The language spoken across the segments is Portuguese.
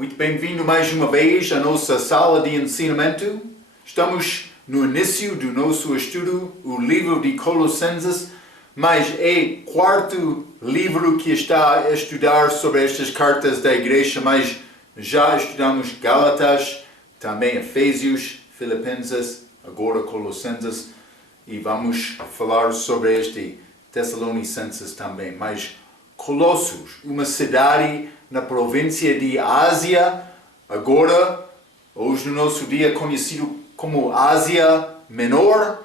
Muito bem-vindo mais uma vez à nossa sala de ensinamento. Estamos no início do nosso estudo, o livro de Colossenses, mas é o quarto livro que está a estudar sobre estas cartas da igreja, mas já estudamos Gálatas, também Efésios, Filipenses, agora Colossenses, e vamos falar sobre este Tessalonicenses também. Mas Colossos, uma cidade na província de Ásia, agora, hoje no nosso dia conhecido como Ásia Menor,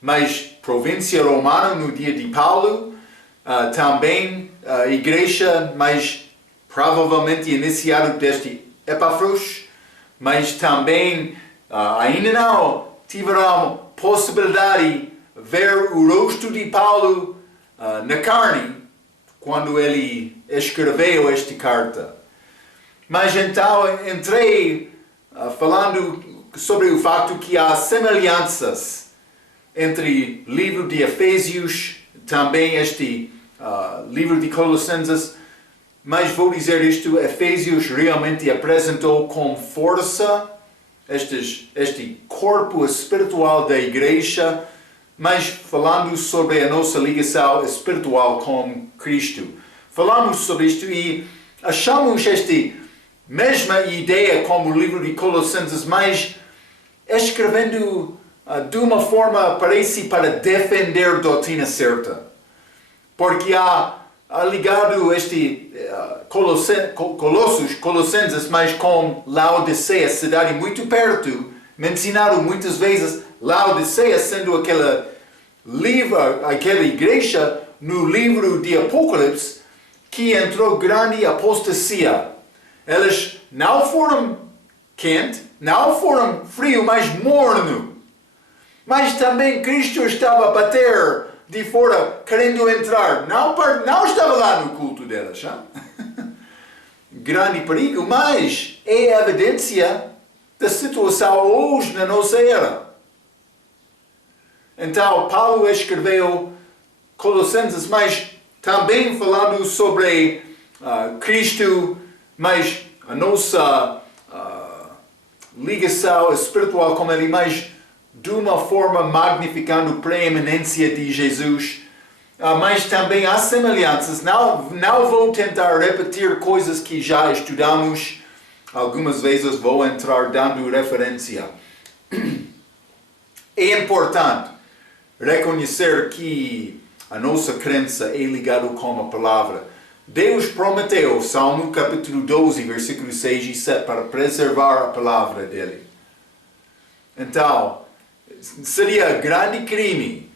mas província romana no dia de Paulo, também a igreja mais provavelmente iniciada deste Epáfras, mas também ainda não tiveram possibilidade de ver o rosto de Paulo na carne, quando ele escreveu esta carta. Mas então entrei falando sobre o facto que há semelhanças entre o livro de Efésios, também este livro de Colossenses, mas vou dizer isto, Efésios realmente apresentou com força este corpo espiritual da igreja, mas falando sobre a nossa ligação espiritual com Cristo. Falamos sobre isto e achamos esta mesma ideia como o livro de Colossenses, mas escrevendo de uma forma, parece, para defender a doutrina certa. Porque há ligado este Colossenses, mas com Laodiceia, cidade muito perto, mencionado muitas vezes Laodiceia sendo aquela igreja no livro de Apocalipse que entrou grande apostasia. Eles não foram quente, não foram frio, mas morno. Mas também Cristo estava a bater de fora, querendo entrar. Não estava lá no culto deles. Grande perigo, mas é evidência da situação hoje na nossa era. Então, Paulo escreveu Colossenses, mas também falando sobre Cristo, mas a nossa ligação espiritual com Ele, mas de uma forma magnificando a preeminência de Jesus. Mas também há semelhanças. Não vou tentar repetir coisas que já estudamos. Algumas vezes vou entrar dando referência. É importante reconhecer que a nossa crença é ligada com a palavra. Deus prometeu, Salmo capítulo 12, versículos 6 e 7, para preservar a palavra dele. Então, seria grande crime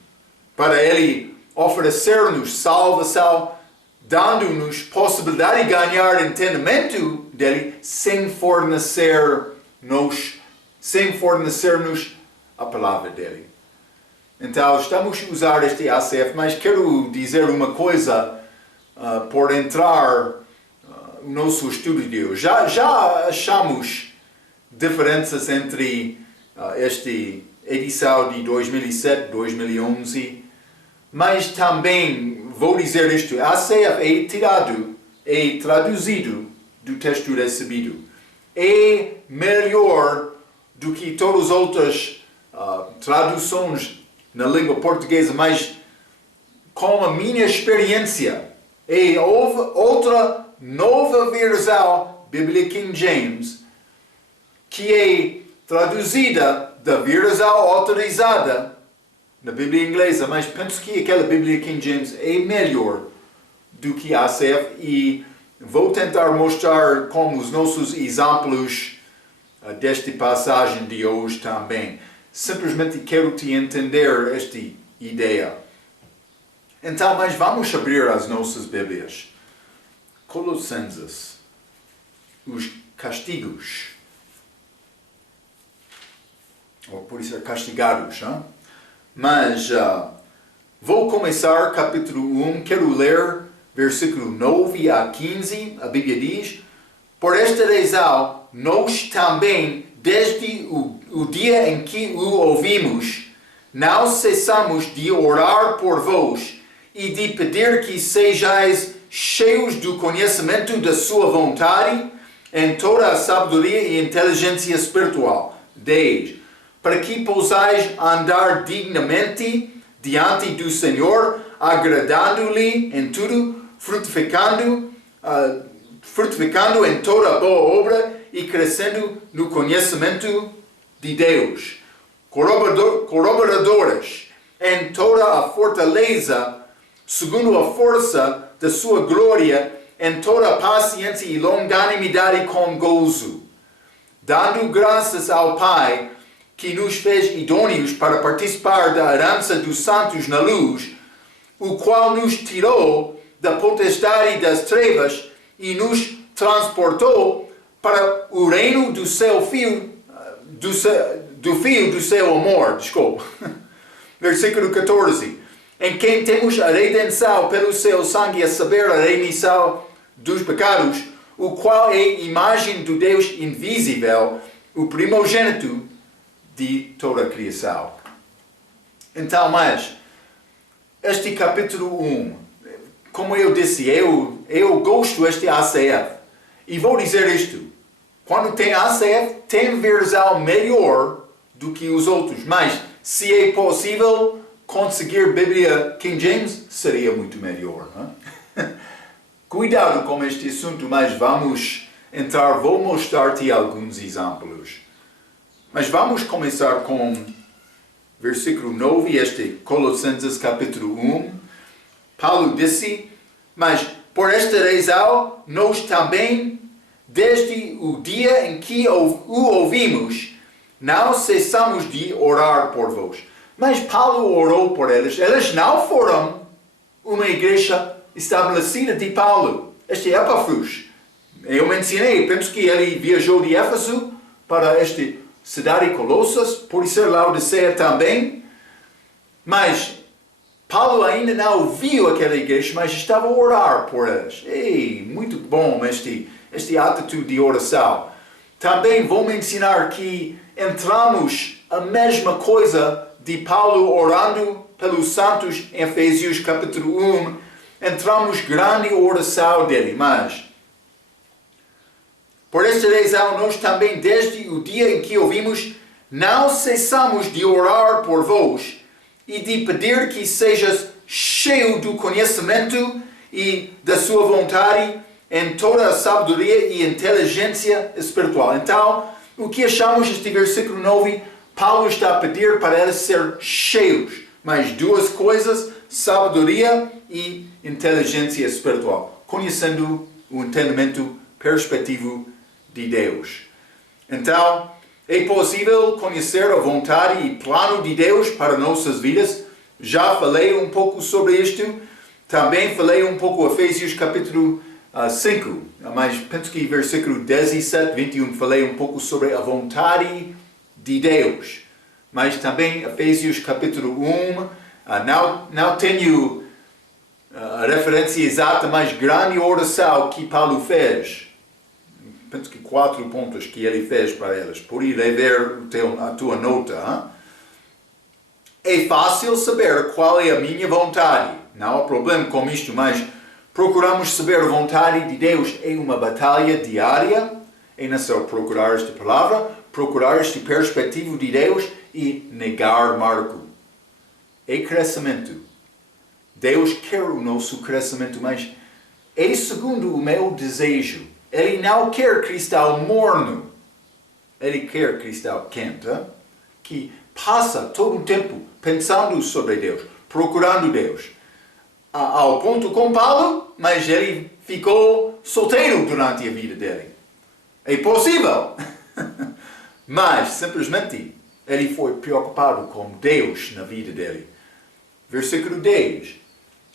para ele oferecer-nos salvação, dando-nos possibilidade de ganhar entendimento dele, sem fornecer-nos a palavra dele. Então, estamos a usar este ACF, mas quero dizer uma coisa por entrar no nosso estudo de hoje. Já achamos diferenças entre esta edição de 2007, 2011, mas também vou dizer isto, a ACF é traduzido do texto recebido. É melhor do que todas as outras traduções na língua portuguesa, mas com a minha experiência, houve outra nova versão, Bíblia King James, que é traduzida da versão autorizada na Bíblia inglesa, mas penso que aquela Bíblia King James é melhor do que a ACF e vou tentar mostrar como os nossos exemplos desta passagem de hoje também. Simplesmente quero te entender esta ideia. Então, mas vamos abrir as nossas Bíblias. Colossenses, os castigos. Ou por ser castigados. Mas vou começar capítulo 1, quero ler versículo 9 a 15, a Bíblia diz: por esta razão, nós também, desde o dia em que o ouvimos, não cessamos de orar por vós e de pedir que sejais cheios do conhecimento da sua vontade, em toda a sabedoria e inteligência espiritual. 10. Para que possais andar dignamente diante do Senhor, agradando-lhe em tudo, frutificando em toda boa obra e crescendo no conhecimento de Deus. Colaboradores em toda a fortaleza, segundo a força da sua glória, em toda a paciência e longanimidade com gozo, dando graças ao Pai, que nos fez idôneos para participar da herança dos santos na luz, o qual nos tirou da potestade das trevas e nos transportou para o reino do seu Filho, do seu amor. Desculpa. Versículo 14. Em quem temos a redenção pelo seu sangue, a saber, a remissão dos pecados, o qual é imagem do Deus invisível, o primogênito de toda a criação. Então, mas, este capítulo 1, como eu disse, eu gosto deste ACF. E vou dizer isto, quando tem ACF, tem versão melhor do que os outros, mas se é possível conseguir Bíblia King James, seria muito melhor. Não? Cuidado com este assunto, mas vamos entrar, vou mostrar-te alguns exemplos. Mas vamos começar com versículo 9, este Colossenses capítulo 1. Paulo disse, mas por esta razão, nós também, desde o dia em que o ouvimos, não cessamos de orar por vós. Mas Paulo orou por eles. Eles não foram uma igreja estabelecida de Paulo. Este é Epafros. Eu mencionei, penso que ele viajou de Éfeso para esta cidade de Colossas, por ser Laodiceia também. Mas Paulo ainda não viu aquela igreja, mas estava a orar por eles. Ei, muito bom este atitude de oração. Também vou mencionar que entramos a mesma coisa de Paulo orando pelos santos em Efésios capítulo 1. Entramos grande oração dele, mas por esta razão nós também desde o dia em que ouvimos não cessamos de orar por vós e de pedir que sejas cheio do conhecimento e da sua vontade em toda a sabedoria e inteligência espiritual. Então, o que achamos deste versículo 9? Paulo está a pedir para eles ser cheios, mas duas coisas, sabedoria e inteligência espiritual, conhecendo o entendimento perspectivo de Deus. Então, é possível conhecer a vontade e plano de Deus para nossas vidas. Já falei um pouco sobre isto. Também falei um pouco Efésios capítulo 5, mas penso que versículo 17, 21, falei um pouco sobre a vontade de Deus. Mas também Efésios capítulo 1, não tenho a referência exata, mas grande oração que Paulo fez. Penso que 4 pontos que ele fez para eles. Por ir rever a tua nota. É fácil saber qual é a minha vontade. Não há problema com isto, mas procuramos saber a vontade de Deus. É uma batalha diária. É não só procurar esta palavra, procurar este perspectivo de Deus e negar Marco. É crescimento. Deus quer o nosso crescimento, mas é segundo o meu desejo. Ele não quer cristal morno. Ele quer cristal quente, que passa todo o tempo pensando sobre Deus, procurando Deus. Ao ponto com Paulo, mas ele ficou solteiro durante a vida dele. É possível. Mas, simplesmente, ele foi preocupado com Deus na vida dele. Versículo 10.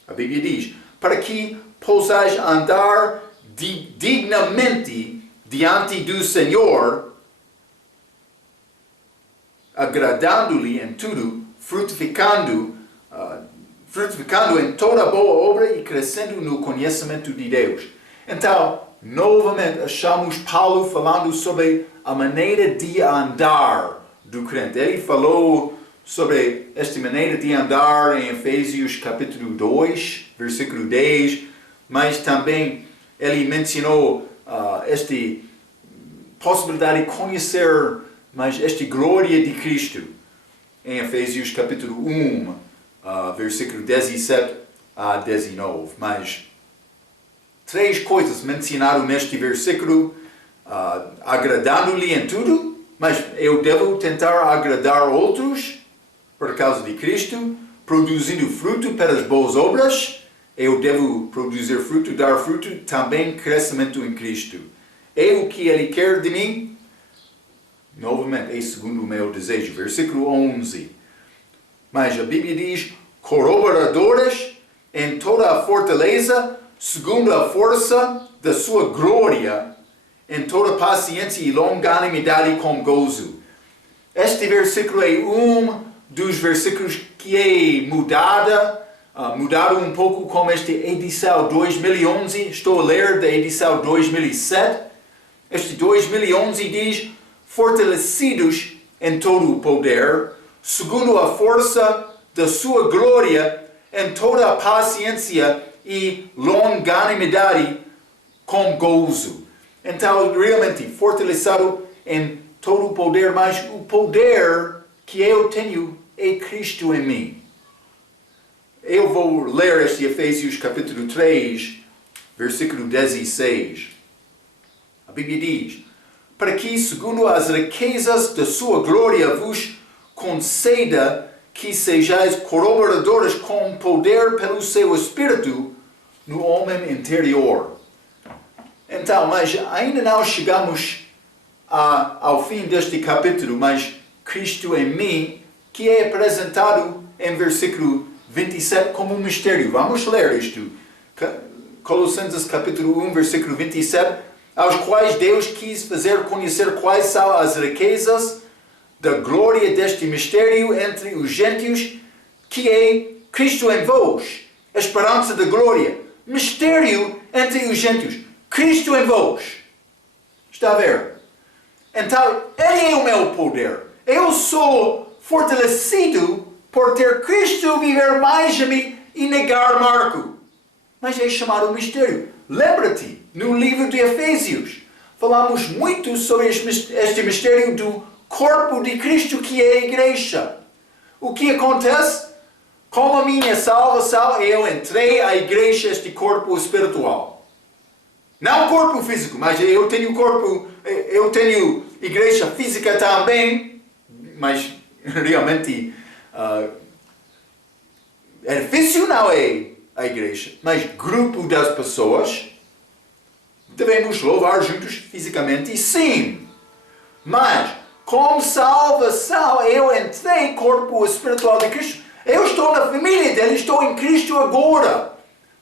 A Bíblia diz, para que possais andar dignamente diante do Senhor, agradando-lhe em tudo, frutificando em toda boa obra e crescendo no conhecimento de Deus. Então, novamente, achamos Paulo falando sobre a maneira de andar do crente. Ele falou sobre esta maneira de andar em Efésios capítulo 2, versículo 10, mas também ele mencionou possibilidade de conhecer mais esta glória de Cristo em Efésios capítulo 1, versículo 17 a 19. Mas 3 coisas mencionadas neste versículo, agradando-lhe em tudo, mas eu devo tentar agradar outros por causa de Cristo, produzindo fruto para as boas obras, eu devo produzir fruto, dar fruto, também crescimento em Cristo. É o que Ele quer de mim? Novamente, é segundo o meu desejo. Versículo 11. Mas a Bíblia diz, corroboradores em toda a fortaleza, segundo a força da sua glória, em toda paciência e longanimidade com gozo. Este versículo é dos versículos que é mudado um pouco com esta edição 2011. Estou a ler da edição 2007. Este 2011 diz, fortalecidos em todo o poder, segundo a força da sua glória, em toda a paciência e longanimidade com gozo. Então, realmente, fortalecido em todo o poder, mas o poder que eu tenho é Cristo em mim. Eu vou ler este Efésios capítulo 3, versículo 16. A Bíblia diz, para que, segundo as riquezas da sua glória, vos conceda que sejais colaboradores com poder pelo seu Espírito no homem interior. Então, mas ainda não chegamos ao fim deste capítulo, mas Cristo em mim, que é apresentado em versículo 27 como um mistério. Vamos ler isto. Colossenses capítulo 1, versículo 27, aos quais Deus quis fazer conhecer quais são as riquezas da glória deste mistério entre os gentios, que é Cristo em vós, a esperança da glória. Mistério entre os gentios. Cristo em vós. Está a ver? Então, Ele é o meu poder. Eu sou fortalecido por ter Cristo viver mais em mim e negar Marco. Mas é chamado mistério. Lembra-te, no livro de Efésios, falamos muito sobre este mistério do corpo de Cristo, que é a igreja. O que acontece? Com a minha salvação, eu entrei à igreja, este corpo espiritual. Não corpo físico, mas eu tenho igreja física também, mas realmente edifício não é a igreja, mas grupo das pessoas. Devemos louvar juntos fisicamente, sim. Mas, com salvação, eu entrei corpo espiritual de Cristo. Eu estou na família dele, estou em Cristo agora.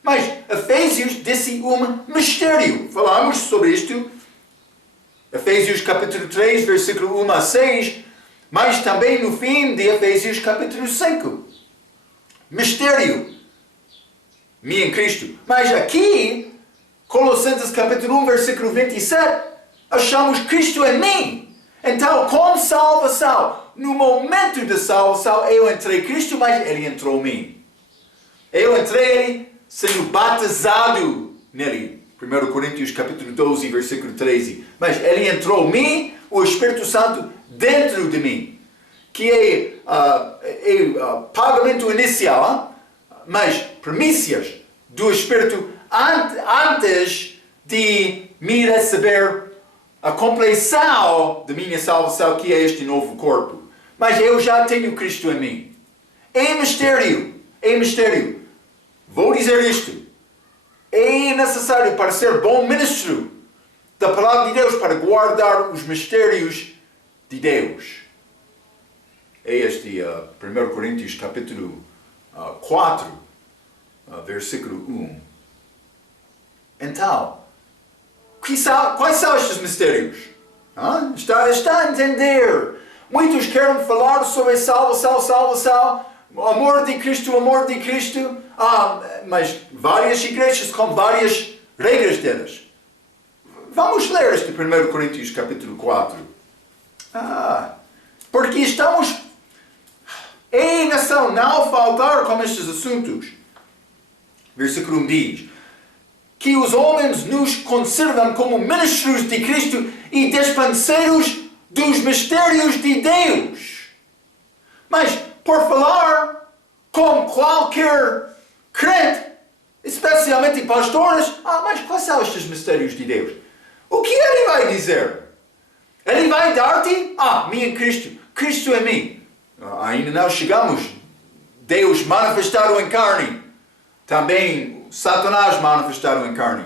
Mas Efésios disse um mistério. Falamos sobre isto. Efésios capítulo 3, versículo 1 a 6. Mas também no fim de Efésios capítulo 5. Mistério. Me em Cristo. Mas aqui, Colossenses capítulo 1, versículo 27, achamos Cristo em mim. Então, com salvação, no momento de salvação, eu entrei em Cristo, mas Ele entrou em mim. Eu entrei sendo batizado nele. 1 Coríntios capítulo 12, versículo 13. Mas Ele entrou em mim, o Espírito Santo dentro de mim. Que é pagamento inicial, mas primícias do Espírito antes de me receber a compleição da minha salvação, que é este novo corpo. Mas eu já tenho Cristo em mim. É mistério. É mistério. Vou dizer isto. É necessário para ser bom ministro da palavra de Deus, para guardar os mistérios de Deus. É este 1 Coríntios capítulo 4, versículo 1. Então, quais são estes mistérios? Está a entender? Muitos querem falar sobre salvação, amor de Cristo, mas várias igrejas com várias regras delas. Vamos ler este 1 Coríntios capítulo 4. Porque estamos em nação não faltar com estes assuntos. Versículo 1 diz, que os homens nos conservam como ministros de Cristo e dispenseiros dos mistérios de Deus. Mas, por falar com qualquer crente, especialmente pastores, mas quais são estes mistérios de Deus? O que ele vai dizer? Ele vai dar-te, mim em Cristo, Cristo em mim. Ainda não chegamos. Deus manifestado em carne. Também Satanás manifestado em carne.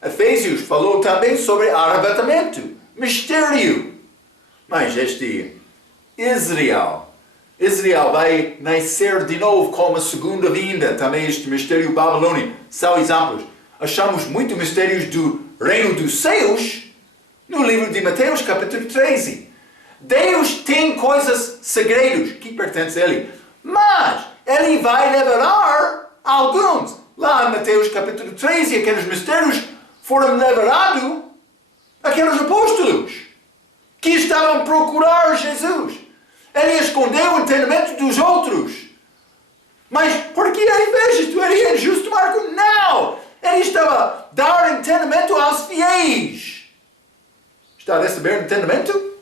Efésios falou também sobre arrebatamento, mistério. Mas este Israel vai nascer de novo com a segunda vinda. Também este mistério babilônico. São exemplos. Achamos muito mistérios do reino dos céus no livro de Mateus, capítulo 13. Deus tem coisas segredos que pertencem a Ele. Mas Ele vai revelar alguns. Lá em Mateus, capítulo 13, aqueles mistérios foram revelados àqueles apóstolos que estavam a procurar Jesus. Ele escondeu o entendimento dos outros. Mas por que ele fez isto? Ele é injusto, Marco? Não! Ele estava a dar entendimento aos fiéis. Está a receber entendimento?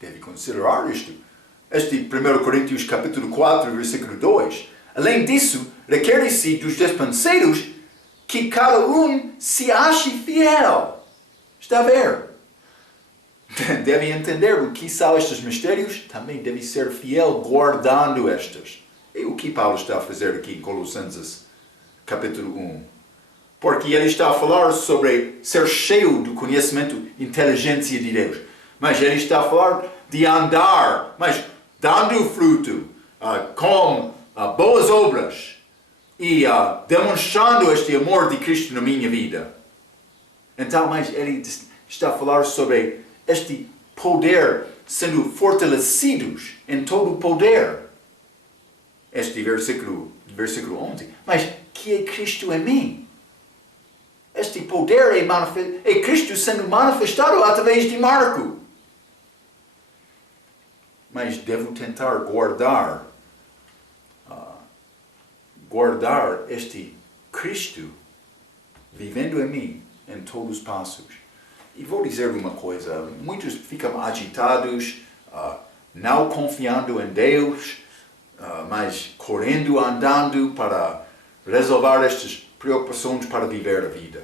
Deve considerar isto. Este 1 Coríntios capítulo 4, versículo 2. Além disso, requer-se dos dispenseiros que cada um se ache fiel. Está a ver? Deve entender o que são estes mistérios. Também deve ser fiel guardando estes. E o que Paulo está a fazer aqui em Colossenses capítulo 1? Porque ele está a falar sobre ser cheio do conhecimento e inteligência de Deus. Mas ele está a falar de andar, mas dando fruto, com boas obras e demonstrando este amor de Cristo na minha vida. Então, mas ele está a falar sobre este poder sendo fortalecidos em todo o poder. Este versículo 11. Mas que é Cristo em mim? Este poder é Cristo sendo manifestado através de Marco. Mas devo tentar guardar este Cristo vivendo em mim em todos os passos. E vou dizer uma coisa, muitos ficam agitados, não confiando em Deus, mas correndo, andando para resolver estas preocupações para viver a vida.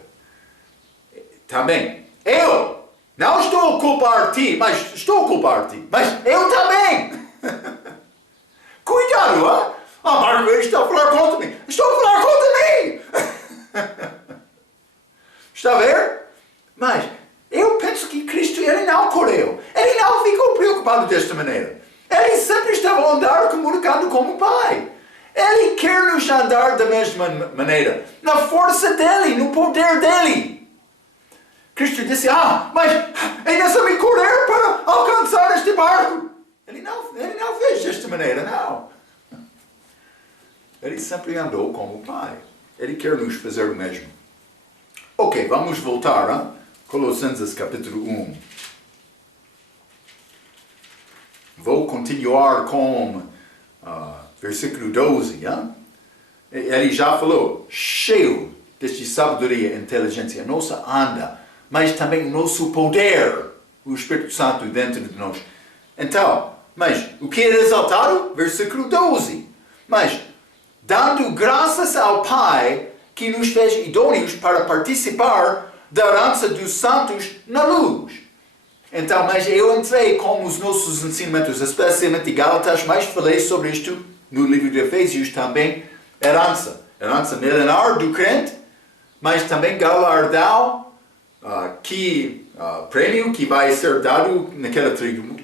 Também, eu não estou a culpar ti, mas estou a culpar ti, mas eu também. Cuidado, Marco, ele está a falar contra mim. Estou a falar contra mim. Está a ver? Mas eu penso que Cristo, ele não correu. Ele não ficou preocupado desta maneira. Ele sempre estava a andar comunicando com o Pai. Ele quer nos andar da mesma maneira. Na força dele, no poder dele. Cristo disse, mas ainda sabe correr para alcançar este barco. Ele não fez desta maneira, não. Ele sempre andou com o Pai. Ele quer nos fazer o mesmo. Ok, vamos voltar. Colossenses capítulo 1. Vou continuar com versículo 12. Ele já falou, cheio desta sabedoria e inteligência. Nossa anda, mas também o nosso poder, o Espírito Santo dentro de nós. Então, mas o que é exaltado? Versículo 12. Mas, dando graças ao Pai que nos fez idôneos para participar da herança dos santos na luz. Então, mas eu entrei com os nossos ensinamentos, especialmente de Gálatas, mas falei sobre isto no livro de Efésios também. Herança milenar do crente, mas também galardão, prêmio que vai ser dado naquela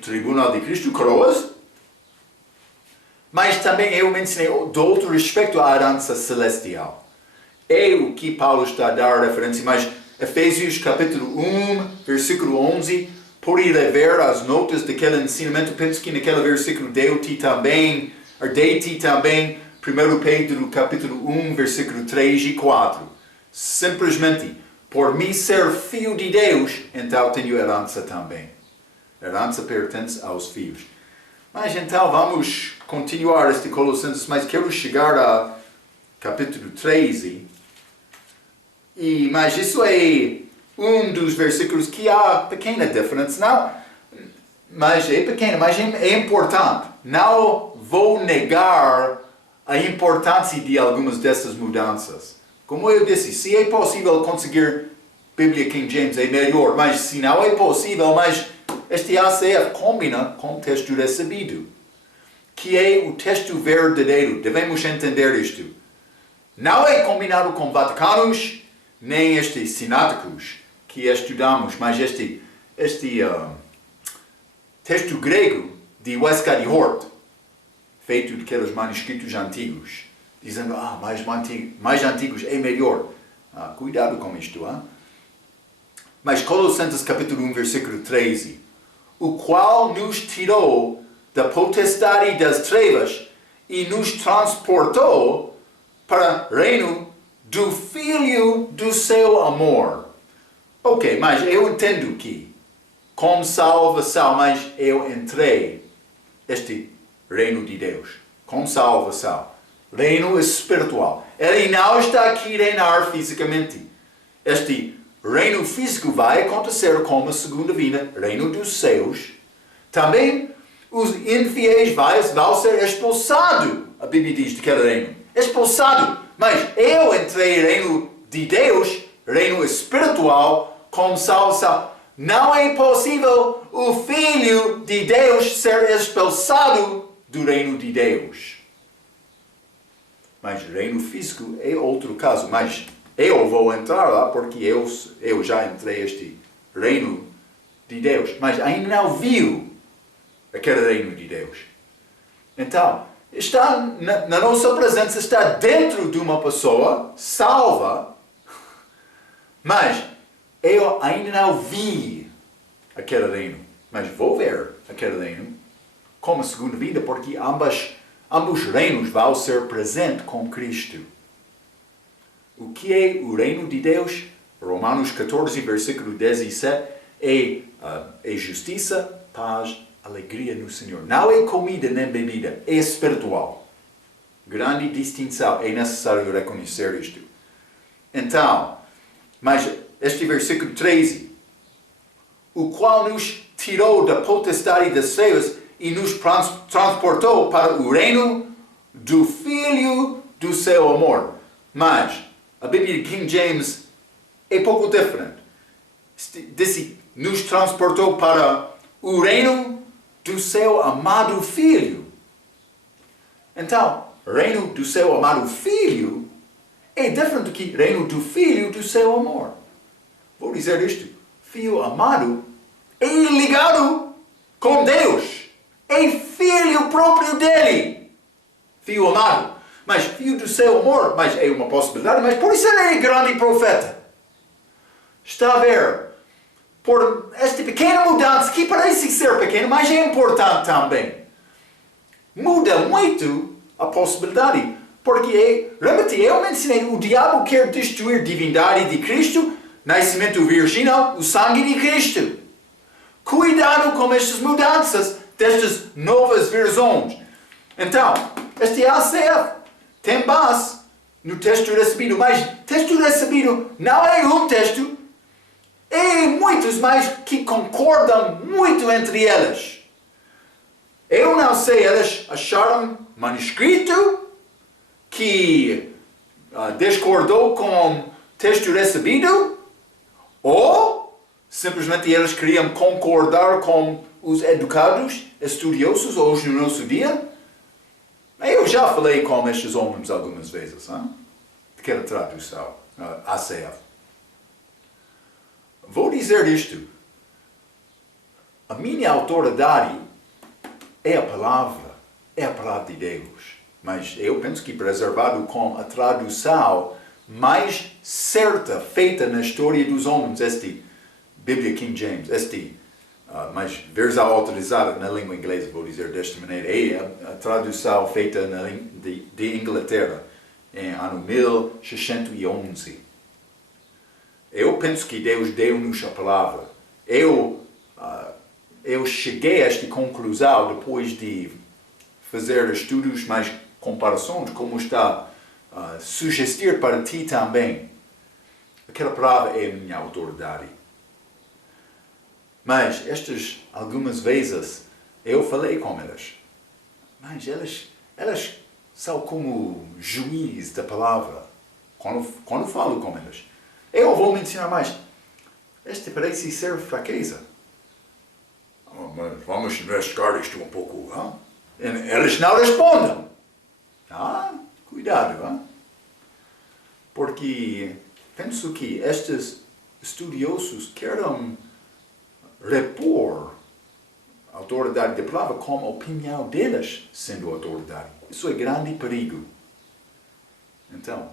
tribunal de Cristo, coroas. Mas também eu mencionei do outro respeito à herança celestial. É o que Paulo está a dar referência, mas Efésios capítulo 1, versículo 11, por ir a ver as notas daquele ensinamento, penso que naquele versículo dei-te também 1 Pedro capítulo 1, versículo 3 e 4. Simplesmente, por mim ser filho de Deus, então tenho herança também. Herança pertence aos filhos. Mas então vamos continuar este Colossenses, mas quero chegar a capítulo 13, Mas isso é um dos versículos que há pequena diferença. Não, mas é pequena, mas é importante. Não vou negar a importância de algumas dessas mudanças. Como eu disse, se é possível conseguir Bíblia King James é melhor, mas se não é possível, mas este ACF combina com o texto recebido, que é o texto verdadeiro. Devemos entender isto. Não é combinado com Vaticanos, nem estes sináticos que estudamos, mas este texto grego de Westcott e Hort, feito daqueles manuscritos antigos, dizendo, mais antigos é melhor. Cuidado com isto. Mas Colossenses capítulo 1, versículo 13, o qual nos tirou da potestade das trevas e nos transportou para o reino do Filho do seu amor. Ok, mas eu entendo que, com salvação, mas eu entrei este reino de Deus, com salvação, reino espiritual. Ele não está aqui reinar fisicamente. Este reino físico vai acontecer como a segunda vinda, reino dos céus. Também os infiéis vão ser expulsados, a Bíblia diz, daquele reino. Expulsado. Mas eu entrei no reino de Deus, reino espiritual, com salvação. Não é possível o Filho de Deus ser expulsado do reino de Deus. Mas reino físico é outro caso. Mas eu vou entrar lá porque eu já entrei neste reino de Deus. Mas ainda não viu aquele reino de Deus. Então, está na nossa presença, está dentro de uma pessoa salva, mas eu ainda não vi aquele reino. Mas vou ver aquele reino como segunda vida, porque ambos reinos vão ser presentes com Cristo. O que é o reino de Deus? Romanos 14, versículo 17, é justiça, paz, alegria no Senhor. Não é comida nem bebida, é espiritual. Grande distinção, é necessário reconhecer isto. Então, mas este versículo 13, o qual nos tirou da potestade das trevas e nos transportou para o reino do Filho do seu amor. Mas a Bíblia King James é pouco diferente. Disse, nos transportou para o reino do seu amado Filho. Então, reino do seu amado Filho é diferente do que reino do Filho do seu amor. Vou dizer isto. Filho amado é ligado com Deus. É filho próprio dele. Filho amado. Mas filho do seu amor, mas é uma possibilidade, mas por isso ele é grande profeta. Está a ver? Por esta pequena mudança, que parece ser pequena, mas é importante também. Muda muito a possibilidade. Porque, lembra-te, eu mencionei, o diabo quer destruir a divindade de Cristo, nascimento virginal, o sangue de Cristo. Cuidado com estas mudanças, destas novas versões. Então, este ACF tem base no texto recebido, mas texto recebido não é um texto, é muitos, mas que concordam muito entre elas. Eu não sei, elas acharam manuscrito que discordou com texto recebido, ou simplesmente eles queriam concordar com os educados, estudiosos hoje no nosso dia. Eu já falei com estes homens algumas vezes, daquela tradução, ACF. Vou dizer isto. A minha autoridade é a palavra de Deus. Mas eu penso que preservado com a tradução mais certa feita na história dos homens, este Bíblia King James, mas versão autorizada na língua inglesa, vou dizer desta maneira, é a tradução feita de Inglaterra em ano 1611. Eu penso que Deus deu-nos a palavra. Eu cheguei a esta conclusão depois de fazer estudos mais comparações, como está sugestir para ti também. Aquela palavra é a minha autoridade. Mas algumas vezes, eu falei com elas. Mas elas são como juiz da palavra. Quando falo com elas. Eu vou mencionar mais. Este parece ser fraqueza. Mas vamos investigar isto um pouco. Hein? Eles não respondem. Cuidado. Hein? Porque penso que estes estudiosos querem repor a autoridade da palavra como a opinião deles sendo autoridade. Isso é grande perigo. Então,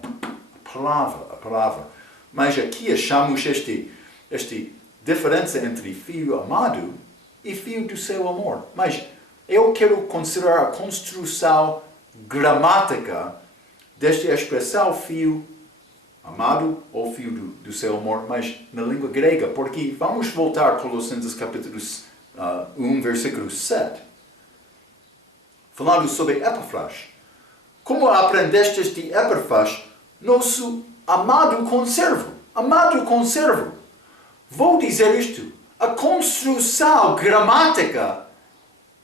a palavra. Mas aqui achamos esta diferença entre filho amado e filho do seu amor. Mas eu quero considerar a construção gramática desta expressão filho amado ou filho do seu amor, mas na língua grega, porque vamos voltar a Colossenses capítulo 1, versículo 7, falando sobre Epafras. Como aprendeste de Epafras, nosso amado conservo. Vou dizer isto. A construção gramática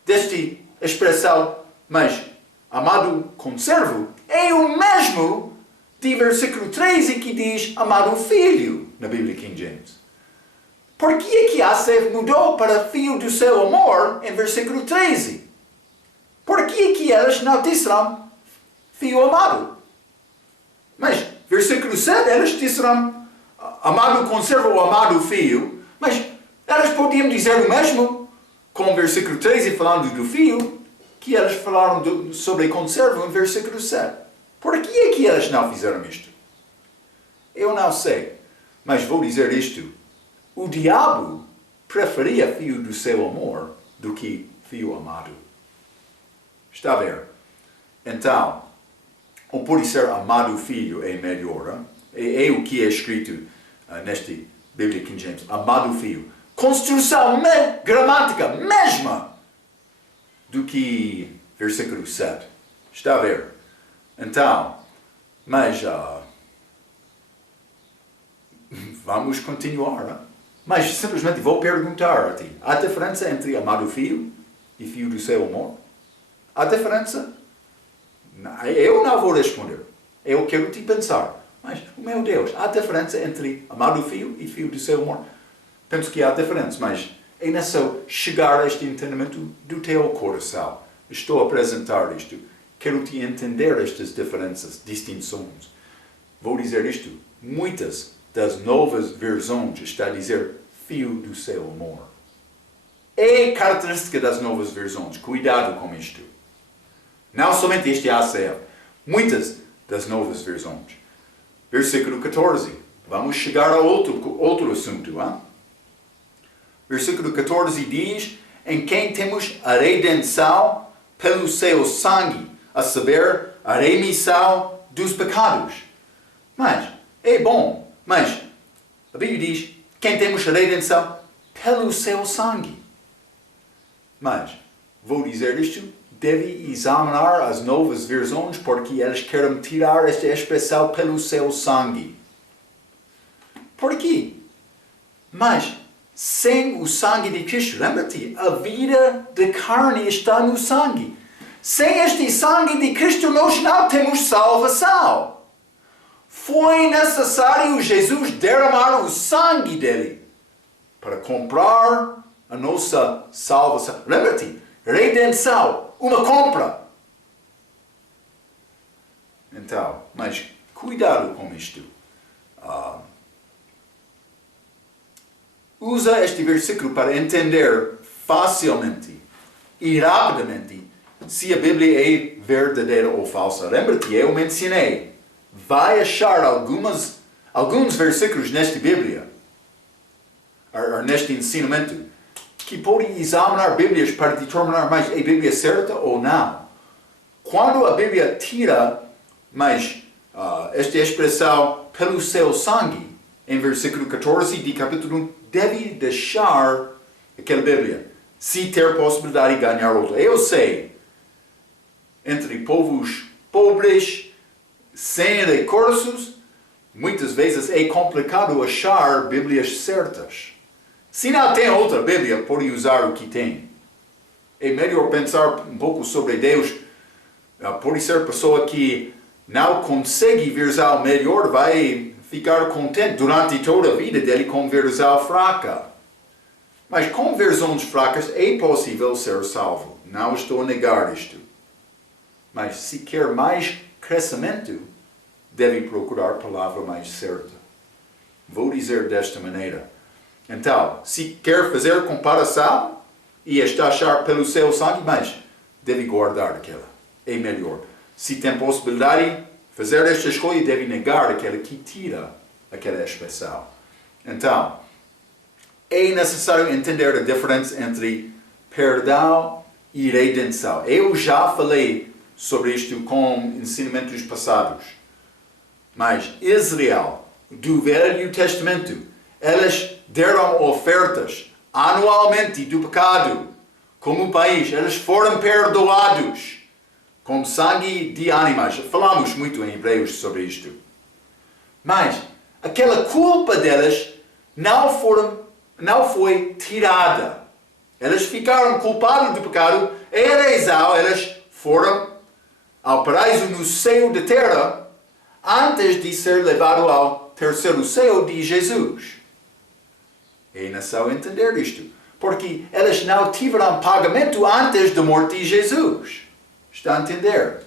desta expressão, mas amado conservo, é o mesmo de versículo 13 que diz amado filho na Bíblia King James. Por que é que Asaf mudou para filho do seu amor em versículo 13? Por que é que eles não disseram filho amado? Mas versículo 7 eles disseram amado conserva ou amado filho, mas eles podiam dizer o mesmo com o versículo 13 falando do filho, que eles falaram sobre conserva em versículo 7. Por que é que eles não fizeram isto? Eu não sei, mas vou dizer isto. O diabo preferia filho do seu amor do que filho amado. Está a ver? Então, ou pode ser amado filho é melhor. É o que é escrito neste Bíblia King James. Amado filho. Construção gramática mesma do que versículo 7. Está a ver? Então, mas vamos continuar. Mas simplesmente vou perguntar a ti. Há diferença entre amado filho e filho do seu amor? Há diferença? Eu não vou responder. Eu quero te pensar. Mas, meu Deus, há diferença entre amado filho e filho do seu amor? Penso que há diferença, mas é necessário chegar a este entendimento do teu coração. Estou a apresentar isto. Quero te entender estas diferenças, distinções. Vou dizer isto. Muitas das novas versões está a dizer filho do seu amor. É característica das novas versões. Cuidado com isto. Não somente este ACF. Muitas das novas versões. Versículo 14. Vamos chegar a outro assunto. Hein? Versículo 14 diz: em quem temos a redenção pelo seu sangue, a saber, a remissão dos pecados. Mas, é bom, mas a Bíblia diz: quem temos a redenção pelo seu sangue. Mas, vou dizer isto, deve examinar as novas versões porque eles querem tirar esta expressão pelo seu sangue. Por quê? Mas, sem o sangue de Cristo, lembra-te, a vida de carne está no sangue. Sem este sangue de Cristo, nós não temos salvação. Foi necessário Jesus derramar o sangue dele para comprar a nossa salvação. Lembra-te, redenção, uma compra. Então, mas cuidado com isto. Usa este versículo para entender facilmente e rapidamente se a Bíblia é verdadeira ou falsa. Lembra-te, eu mencionei. Vai achar alguns versículos nesta Bíblia, ou neste ensinamento, que pode examinar Bíblias para determinar mais é a Bíblia certa ou não. Quando a Bíblia tira esta expressão pelo seu sangue, em versículo 14 de capítulo 1, deve deixar aquela Bíblia, se ter possibilidade de ganhar outra. Eu sei, entre povos pobres, sem recursos, muitas vezes é complicado achar Bíblias certas. Se não tem outra Bíblia, pode usar o que tem. É melhor pensar um pouco sobre Deus. Pode ser pessoa que não consegue versão melhor, vai ficar contente durante toda a vida dele com versão fraca. Mas com versões fracas é possível ser salvo. Não estou a negar isto. Mas se quer mais crescimento, deve procurar a palavra mais certa. Vou dizer desta maneira. Então, se quer fazer comparação e está achar pelo seu sangue, mas deve guardar aquela. É melhor. Se tem possibilidade de fazer esta escolha, deve negar aquela que tira aquela expressão. Então, é necessário entender a diferença entre perdão e redenção. Eu já falei sobre isto com ensinamentos passados. Mas Israel, do Velho Testamento, elas deram ofertas anualmente do pecado. Como país, eles foram perdoados com sangue de animais. Falamos muito em Hebreus sobre isto. Mas aquela culpa delas não foi tirada. Elas ficaram culpadas do pecado. Elas foram ao paraíso no seio da terra antes de ser levado ao terceiro céu de Jesus. É necessário entender isto. Porque elas não tiveram pagamento antes da morte de Jesus. Está a entender?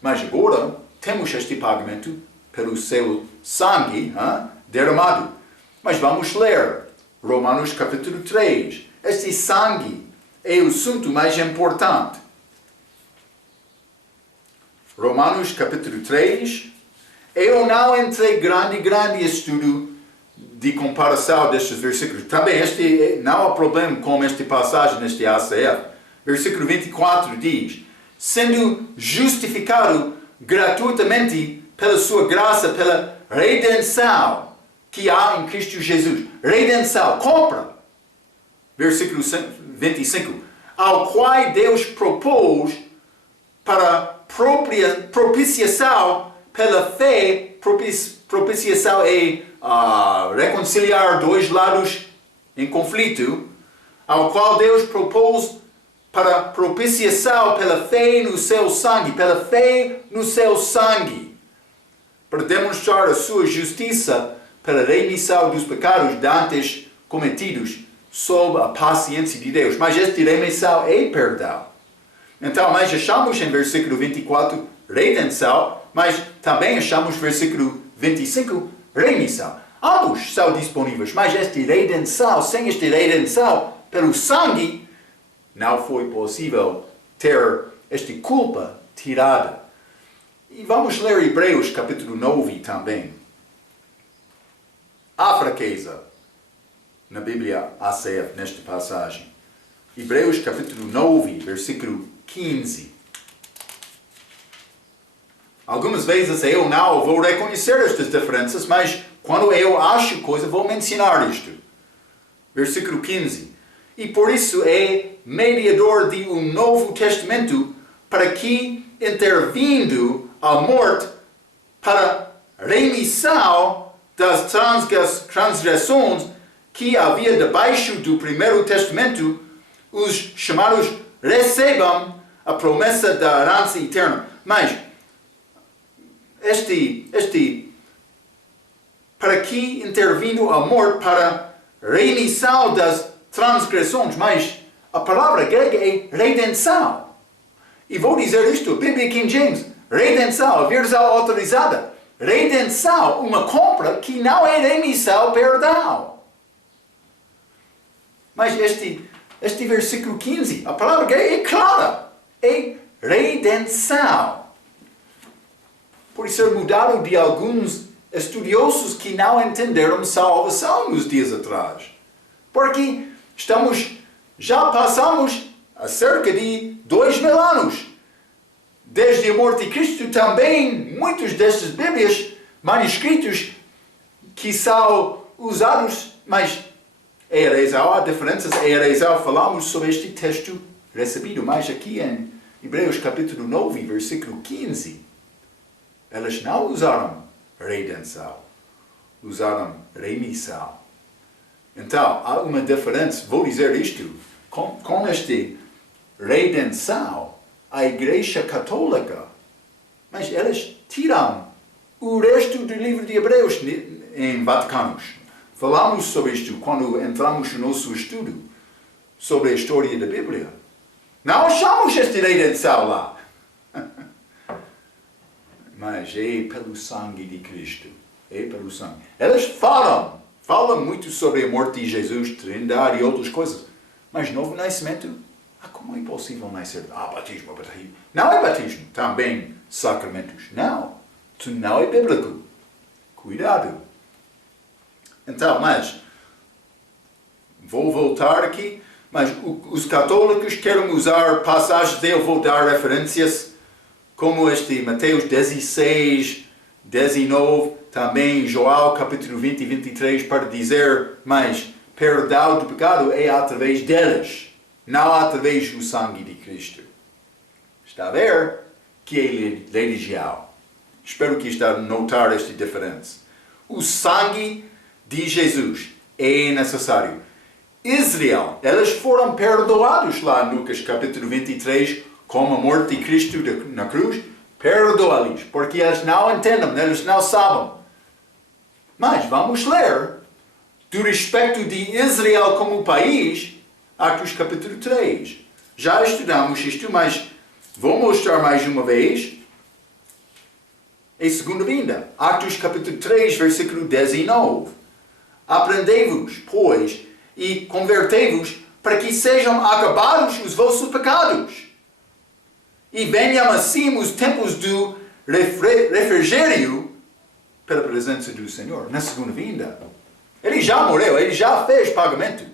Mas agora temos este pagamento pelo seu sangue derramado. Mas vamos ler Romanos capítulo 3. Este sangue é o assunto mais importante. Romanos capítulo 3. Eu não entrei grande estudo de comparação destes versículos. Também não há problema com esta passagem neste ACF. Versículo 24 diz: sendo justificado gratuitamente pela sua graça, pela redenção que há em Cristo Jesus. Redenção, compra. Versículo 25. Ao qual Deus propôs para propiciação pela fé. Propiciação é reconciliar dois lados em conflito. Ao qual Deus propôs para propiciação pela fé no seu sangue. Pela fé no seu sangue. Para demonstrar a sua justiça pela remissão dos pecados dantes cometidos sob a paciência de Deus. Mas esta remissão é perdão. Então, nós achamos em versículo 24 redenção, mas também achamos no versículo 25 remissão. Ambos são disponíveis, mas esta redenção, sem esta redenção pelo sangue, não foi possível ter esta culpa tirada. E vamos ler Hebreus capítulo 9 também. Há fraqueza na Bíblia ACF nesta passagem. Hebreus capítulo 9, versículo 15. Algumas vezes eu não vou reconhecer estas diferenças, mas quando eu acho coisa, vou mencionar isto. Versículo 15. E por isso é mediador de um novo testamento, para que, intervindo a morte para remissão das transgressões que havia debaixo do primeiro testamento, os chamados recebam a promessa da herança eterna. Mas para que intervindo a morte para remissão das transgressões, mas a palavra grega é redenção. E vou dizer isto, a Bíblia King James, redenção, a versão autorizada. Redenção, uma compra que não é remissão, perdão. Mas este versículo 15, a palavra grega é clara, é redenção. Por ser mudado de alguns estudiosos que não entenderam salvação nos dias atrás. Porque já passamos há cerca de 2000 anos. Desde a morte de Cristo também, muitos destes Bíblias, manuscritos que são usados, mas há diferenças, falamos sobre este texto recebido, mas aqui em Hebreus capítulo 9, versículo 15, elas não usaram redenção. Usaram remissão. Então, há uma diferença. Vou dizer isto. Com este redenção, a Igreja Católica, mas eles tiram o resto do livro de Hebreus em Vaticanos. Falamos sobre isto quando entramos no nosso estudo sobre a história da Bíblia. Não achamos esta redenção lá. Mas é pelo sangue de Cristo. É pelo sangue. Eles falam muito sobre a morte de Jesus, Trindade e outras coisas. Mas novo nascimento, como é possível nascer? Batismo. Não é batismo, também sacramentos. Não. Isso não é bíblico. Cuidado. Então, mas, vou voltar aqui, mas os católicos querem usar passagens, eu vou dar referências, como este Mateus 16, 19, também João capítulo 20 e 23, para dizer, mas perdão do pecado é através deles, não através do sangue de Cristo. Está a ver que é religião. Espero que está a notar esta diferença. O sangue de Jesus é necessário. Israel, eles foram perdoados lá em Lucas capítulo 23, com a morte de Cristo na cruz. Perdoa-lhes, porque eles não entendem, eles não sabem. Mas vamos ler do respeito de Israel como país, Atos capítulo 3. Já estudamos isto, mas vou mostrar mais uma vez. É segunda vinda. Atos capítulo 3, versículo 19. Aprendei-vos, pois, e convertei-vos, para que sejam acabados os vossos pecados. E venham assim os tempos do refrigério pela presença do Senhor, na segunda vinda. Ele já morreu, ele já fez pagamento.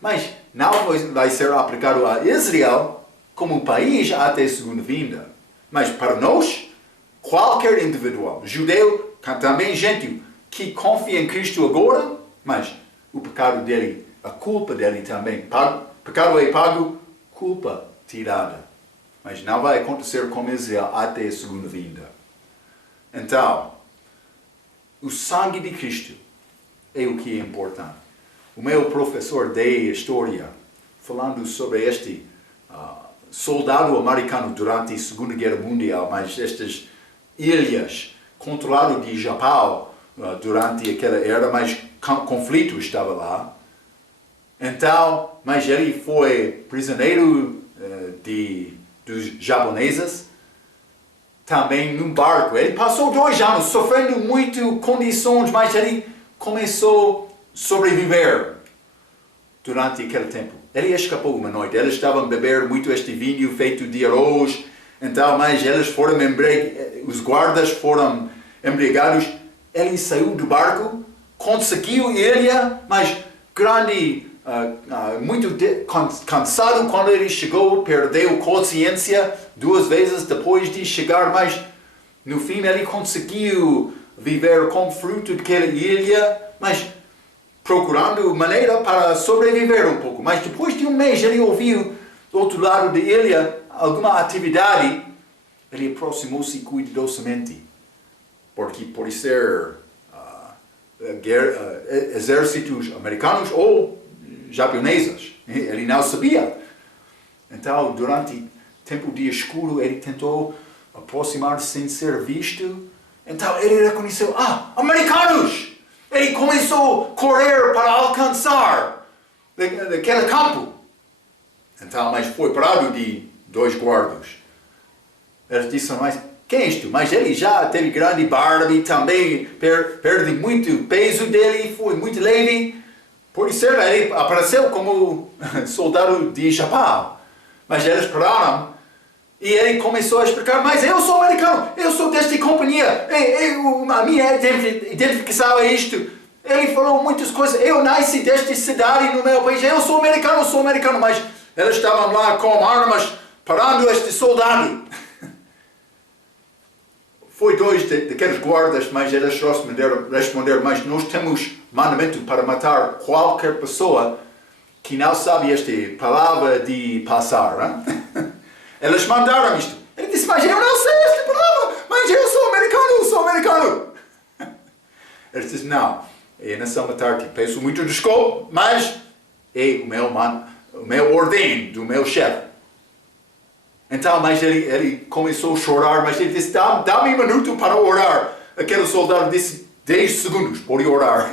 Mas não vai ser aplicado a Israel como país até a segunda vinda. Mas para nós, qualquer individual, judeu, também gentil, que confia em Cristo agora, mas o pecado dele, a culpa dele também, pecado é pago, culpa tirada. Mas não vai acontecer com Israel até a segunda vinda. Então, o sangue de Cristo é o que é importante. O meu professor de história, falando sobre este soldado americano durante a Segunda Guerra Mundial, mas estas ilhas controladas de Japão durante aquela era, mas conflito estava lá. Então, mas ele foi prisioneiro dos japoneses, também num barco. Ele passou 2 anos sofrendo muito condições, mas ele começou a sobreviver durante aquele tempo. Ele escapou uma noite. Eles estavam a beber muito este vinho feito de arroz. Então, mas eles foram os guardas foram embriagados. Ele saiu do barco, conseguiu ilha, mas muito cansado quando ele chegou, perdeu consciência 2 vezes depois de chegar, mas no fim ele conseguiu viver com fruto daquela ilha, mas procurando maneira para sobreviver um pouco. Mas depois de um mês ele ouviu do outro lado da ilha alguma atividade, ele aproximou-se cuidadosamente, porque pode ser exércitos americanos ou japoneses. Ele não sabia. Então, durante tempo de escuro, ele tentou aproximar-se sem ser visto. Então, ele reconheceu, americanos! Ele começou a correr para alcançar aquele campo. Então, mas foi parado de 2 guardas. Eles disseram, mas quem é isto? Mas ele já teve grande barba e também perde muito peso dele, foi muito leve. Por isso ele apareceu como soldado de Japão. Mas eles pararam e ele começou a explicar, mas eu sou americano, eu sou desta companhia, a minha identificação é isto. Ele falou muitas coisas, eu nasci desta cidade no meu país, eu sou americano, mas eles estavam lá com armas parando este soldado. Foi 2 daqueles guardas, mas eles responderam, mas nós temos mandamento para matar qualquer pessoa que não sabe esta palavra de passar. Hein? Eles mandaram isto. Ele disse, mas eu não sei esta palavra, mas eu sou americano. Ele disse, não, nessa tarde peço muito desculpa, mas é o meu ordem do meu chefe. Então, mas ele começou a chorar, mas ele disse, dá-me um minuto para orar. Aquele soldado disse, 10 segundos, pode orar.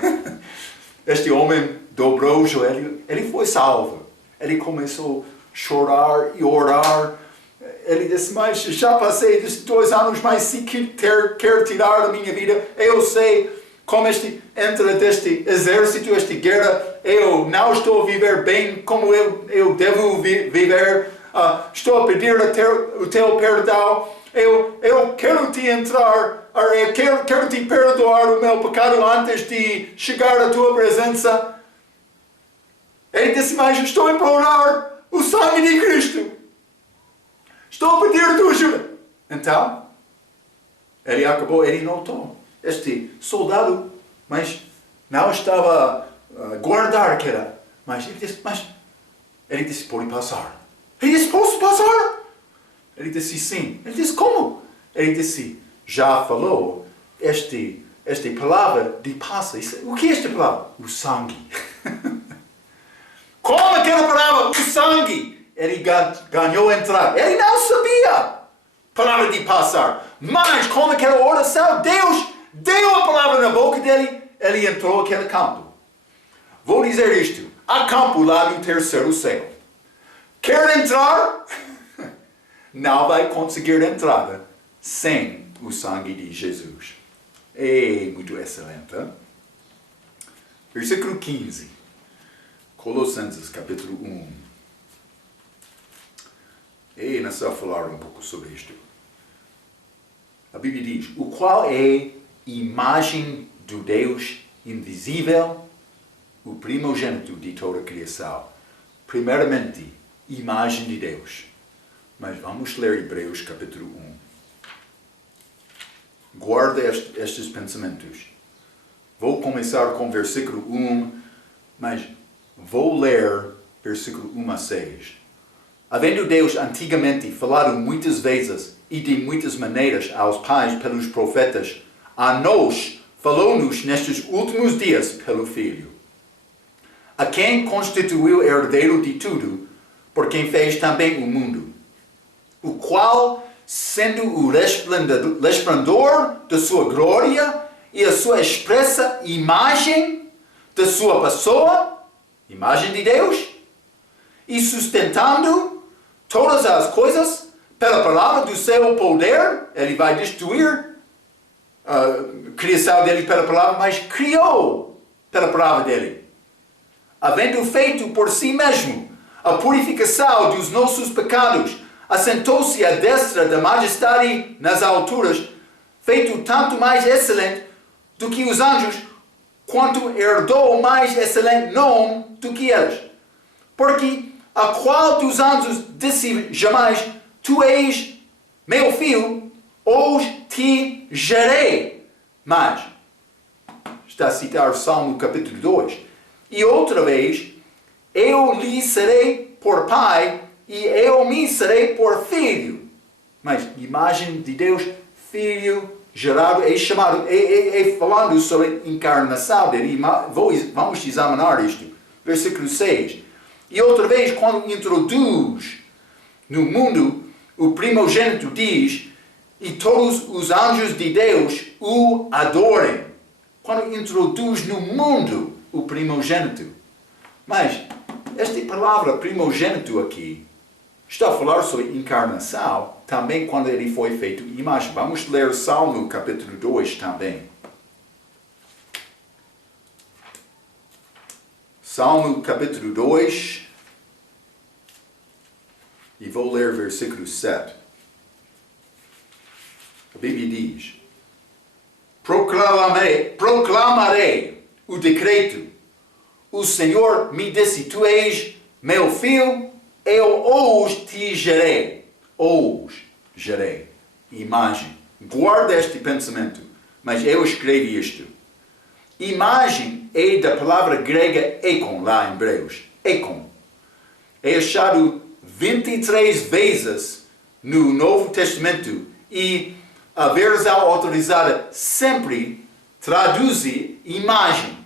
Este homem dobrou o joelho, ele foi salvo. Ele começou a chorar e orar. Ele disse, mas já passei 2 anos, mas se quer tirar a minha vida, eu sei como entre deste exército, esta guerra, eu não estou a viver bem como eu devo viver. Estou a pedir o teu perdão. Eu quero te entrar, eu quero te perdoar o meu pecado antes de chegar à tua presença. Ele disse, mas estou a implorar o sangue de Cristo. Estou a pedir a tua ajuda. Então, ele notou. Este soldado, mas não estava a guardar aquela. Mas ele disse, pode passar. Ele disse, posso passar? Ele disse, sim. Ele disse, como? Ele disse, já falou esta palavra de passa. O que é esta palavra? O sangue. Como aquela palavra? O sangue. Ele ganhou a entrada. Ele não sabia palavra de passar. Mas como aquela oração, Deus deu a palavra na boca dele, ele entrou naquele campo. Vou dizer isto. Há campo lá no terceiro céu. Quer entrar? Não vai conseguir entrada sem o sangue de Jesus. É muito excelente. Hein? Versículo 15. Colossenses, capítulo 1. E nós vamos falar um pouco sobre isto. A Bíblia diz, o qual é imagem do Deus invisível, o primogênito de toda a criação. Primeiramente, imagem de Deus. Mas vamos ler Hebreus capítulo 1. Guarda estes pensamentos. Vou começar com versículo 1, mas vou ler versículo 1 a 6. Havendo Deus antigamente falado muitas vezes e de muitas maneiras aos pais pelos profetas, a nós falou-nos nestes últimos dias pelo Filho, a quem constituiu herdeiro de tudo, por quem fez também o mundo, o qual, sendo o resplendor da sua glória e a sua expressa imagem da sua pessoa, imagem de Deus, e sustentando todas as coisas pela palavra do seu poder, ele vai destruir a criação dele pela palavra, mas criou pela palavra dele. Havendo feito por si mesmo a purificação dos nossos pecados, assentou-se à destra da majestade nas alturas, feito tanto mais excelente do que os anjos, quanto herdou mais excelente nome do que eles. Porque a qual dos anjos disse jamais, tu és meu filho, hoje te gerei. Mas, está a citar o Salmo capítulo 2, e outra vez, eu lhe serei por pai, e eu me serei por filho. Mas, imagem de Deus, filho gerado, é chamado, é falando sobre a encarnação dele. Vamos examinar isto. Versículo 6. E outra vez, quando introduz no mundo, o primogênito diz, e todos os anjos de Deus o adorem. Quando introduz no mundo o primogênito. Mas, esta palavra primogênito aqui, está a falar sobre encarnação, também quando ele foi feito imagem. Vamos ler Salmo capítulo 2 também. Salmo capítulo 2, e vou ler versículo 7. A Bíblia diz, proclamarei o decreto. O Senhor me disse, tu és meu filho, eu hoje te gerei. Hoje gerei. Imagem. Guarda este pensamento. Mas eu escrevi isto. Imagem é da palavra grega ekon, lá em Hebreus. Ekon. É achado 23 vezes no Novo Testamento. E a versão autorizada sempre traduzem imagem.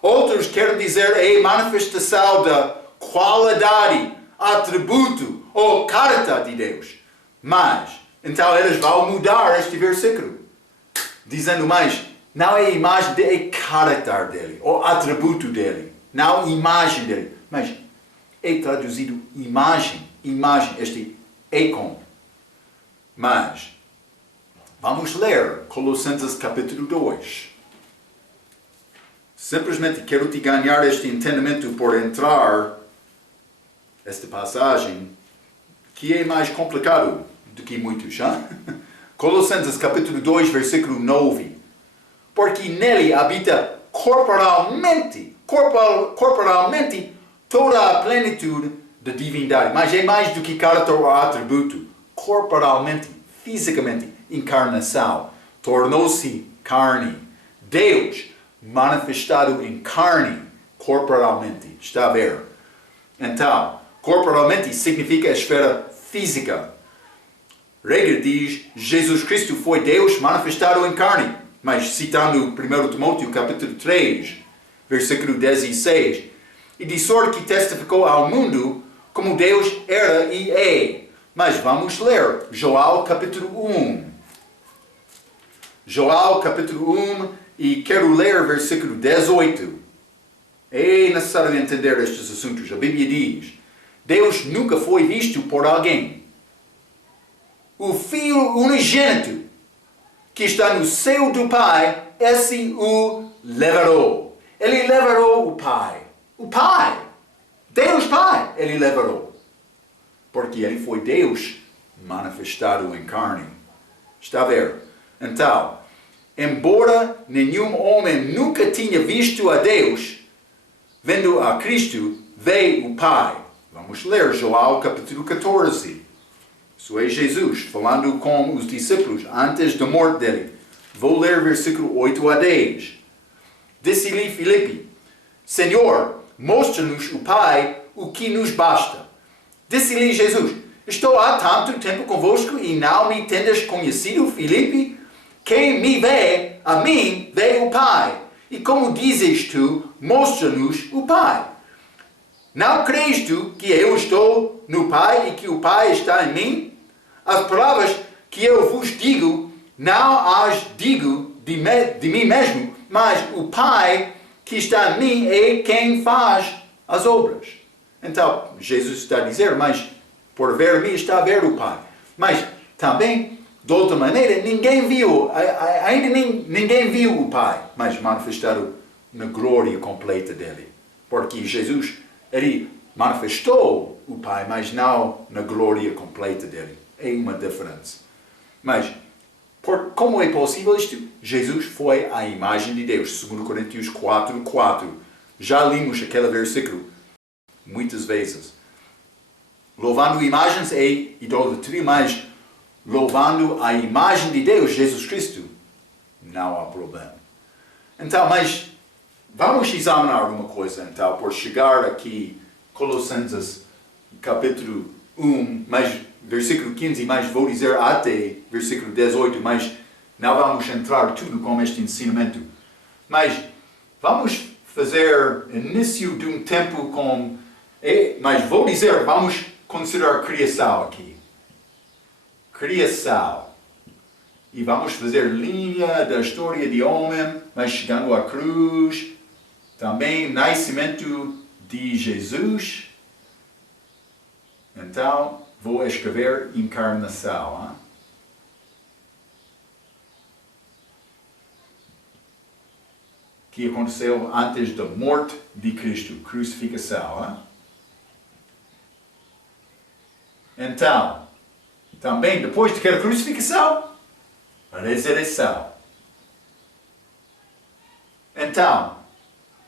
Outros querem dizer a manifestação da qualidade, atributo ou caráter de Deus. Mas, então eles vão mudar este versículo, dizendo mais, não é a imagem dele, é caráter dele, ou atributo dele, não a imagem dele. Mas é traduzido imagem, este icon. Mas, vamos ler Colossenses capítulo 2. Simplesmente quero te ganhar este entendimento por entrar esta passagem, que é mais complicado do que muitos. Hein? Colossenses capítulo 2, versículo 9. Porque nele habita corporalmente toda a plenitude da divindade. Mas é mais do que caráter ou atributo. Corporalmente, fisicamente, encarnação. Tornou-se carne. Deus manifestado em carne, corporalmente. Está a ver? Então, corporalmente significa a esfera física. Regra diz, Jesus Cristo foi Deus manifestado em carne. Mas citando 1 Timóteo capítulo 3, versículo 16, e de sorte que testificou ao mundo como Deus era e é. Mas vamos ler Joel capítulo 1. Joel capítulo 1 e quero ler versículo 18. É necessário entender estes assuntos. A Bíblia diz, Deus nunca foi visto por alguém. O Filho unigênito que está no seio do Pai, esse o levarou. Ele levarou o Pai. O Pai. Deus Pai, ele levarou. Porque ele foi Deus manifestado em carne. Está a ver? Então, embora nenhum homem nunca tinha visto a Deus, vendo a Cristo, vê o Pai. Vamos ler Joel capítulo 14. Isso é Jesus falando com os discípulos antes da morte dele. Vou ler versículo 8 a 10. Disse-lhe Filipe, Senhor, mostra-nos o Pai, o que nos basta. Disse-lhe Jesus, estou há tanto tempo convosco e não me tendes conhecido, Filipe? Quem me vê, a mim vê o Pai. E como dizes tu, mostra-nos o Pai. Não crês tu que eu estou no Pai e que o Pai está em mim? As palavras que eu vos digo, não as digo de mim mesmo, mas o Pai que está em mim é quem faz as obras. Então, Jesus está a dizer, mas por ver mim está a ver o Pai. Mas também, de outra maneira, ninguém viu o Pai, mas manifestado na glória completa dele. Porque Jesus, ele manifestou o Pai, mas não na glória completa dele. É uma diferença. Mas, como é possível isto? Jesus foi a imagem de Deus. 2 Coríntios 4, 4. Já limos aquele versículo muitas vezes. Louvando imagens é idolatria, mas louvando a imagem de Deus, Jesus Cristo, não há problema. Então, mas vamos examinar uma coisa, então, por chegar aqui, Colossenses, capítulo 1, mas versículo 15, mas vou dizer até versículo 18, mas não vamos entrar tudo com este ensinamento. Mas vamos fazer início de um tempo com... Mas vou dizer, vamos considerar criação aqui. Criação. E vamos fazer linha da história de homem, mas chegando à cruz. Também nascimento de Jesus. Então, vou escrever encarnação. Hein? Que aconteceu antes da morte de Cristo, crucificação. Hein? Então, também depois daquela crucificação, a ressurreição. Então,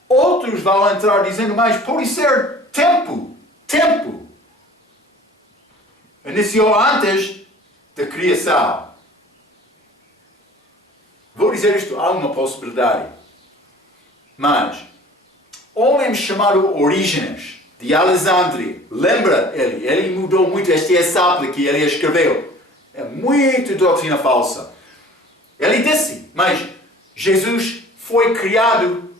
outros vão entrar dizendo, mas pode ser tempo. Iniciou antes da criação. Vou dizer isto, há uma possibilidade. Mas, homem chamado Orígenes, de Alexandria, lembra ele? Ele mudou muito este exemplo que ele escreveu. É muito doutrina falsa. Ele disse, mas Jesus foi criado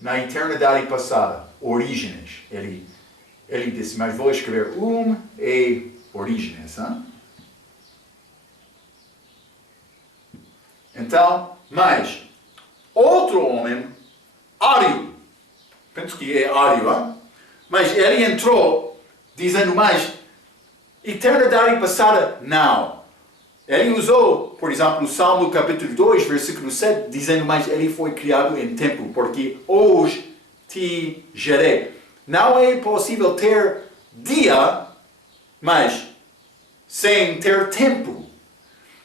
na eternidade passada, Orígenes. Ele disse, mas vou escrever e Orígenes. Hein? Então, mas outro homem, Ário, penso que é Ário, hein? Mas ele entrou dizendo mais, eternidade passada, não. Ele usou, por exemplo, o Salmo capítulo 2, versículo 7, dizendo mais, ele foi criado em tempo, porque hoje te gerei. Não é possível ter dia, mas sem ter tempo.